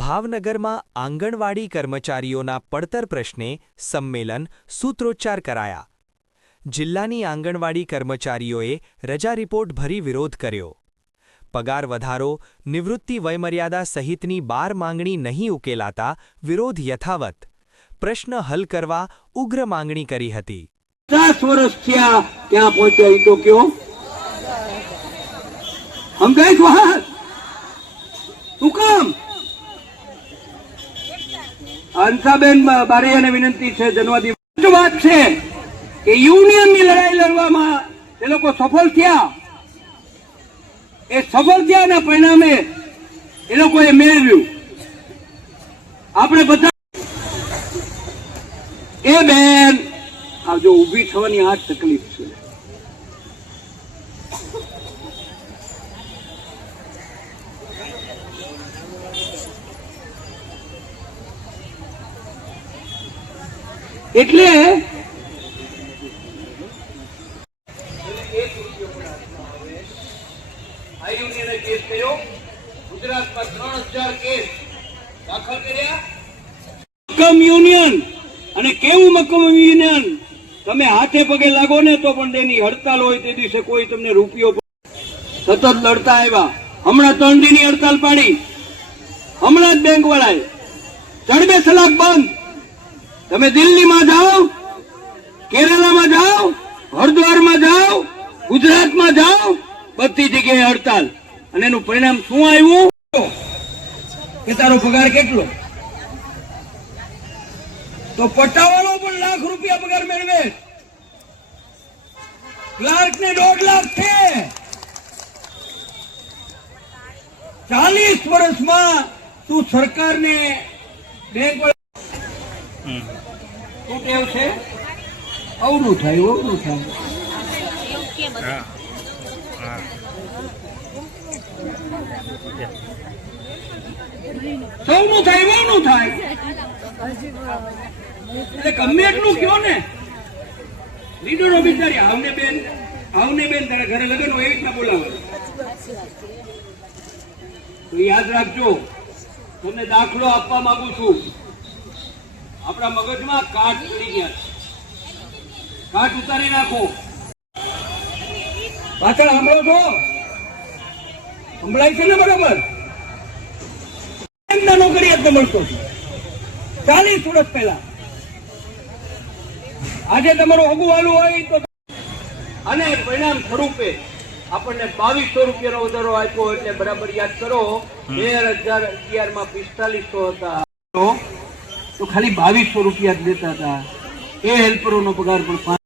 ભાવનગરમાં આંગણવાડી કર્મચારીઓના પડતર પ્રશ્ને સંમેલન સૂત્રોચ્ચાર કરાયા. જિલ્લાની આંગણવાડી કર્મચારીઓએ રજા રિપોર્ટ ભરી વિરોધ કર્યો. પગાર વધારો, નિવૃત્તિ વયમર્યાદા સહિતની 12 માંગણી નહીં ઉકેલાતા વિરોધ યથાવત. પ્રશ્ન હલ કરવા ઉગ્ર માંગણી કરી હતી. 50 વર્ષ થયા ત્યાં પહોંચ્યા ઈ તો કયો સમજાય છો? હા, શું કામ? અંશાબેન બારૈયાને વિનંતી છે, જન્મદિવસ વાત છે કે યુનિયનની લડાઈ લડવામાં એ લોકો સફળ થયા. એ સફળ થયાના પરિણામે એ લોકોએ મેળવ્યું. આપણે બધા એ બેન આ જો ઊભી થવાની આ તકલીફ છે. એટલે કેસ કર્યો. ગુજરાતમાં 3000 કેસ દાખલ કર્યા. મક્કમ યુનિયન અને કેવું મક્કમ યુનિયન, તમે હાથે પગે લાગો ને તો પણ તેની હડતાલ હોય તે દિવસે કોઈ તમને રૂપિયો સતત લડતા આવ્યા. હમણાં 3 દીની હડતાલ પાડી. હમણાં જ બેંક વાળાએ ચડબે સલાક બંધ. તમે દિલ્હીમાં જાઓ, કેરળમાં જાઓ, હરિદ્વારમાં જાઓ, ગુજરાતમાં જાઓ, બધી જગ્યાએ હડતાલ. અને એનું પરિણામ શું આવ્યું કે તારો પગાર કેટલો? તો પટ્ટાવાળો પણ લાખ રૂપિયા પગાર મેળવે, ક્લાર્ક ને 1.5 લાખ છે. 40 વર્ષમાં તું સરકારને બેંક શું ટેવ છે? અવરું થાય, અવરું થાય. સૌનું થાય, વહુનું થાય. એટલે ગમે એટલું કયો ને, લીડરો બિચારી આવને બેન તારા ઘરે લગન હોય એવી રીતના બોલાવે. તો યાદ રાખજો, તમને દાખલો આપવા માંગુ છું. આપણા મગજમાં કાટ ચડી ગયા, કાટ ઉતારી નાખો. પાછળ સાંભળો છો? સંભળાય છે ને બરાબર? નોકરી મળતો 40 વર્ષ પહેલા. આજે તમારું અગુવાલું હોય તો અને પરિણામ સ્વરૂપે આપણને 2200 રૂપિયાનો વધારો આપ્યો. એટલે બરાબર યાદ કરો, 2011 માં 4500 હતા તો ખાલી 2200 રૂપિયા જ દેતા હતા. એ હેલ્પરોનો પગાર પણ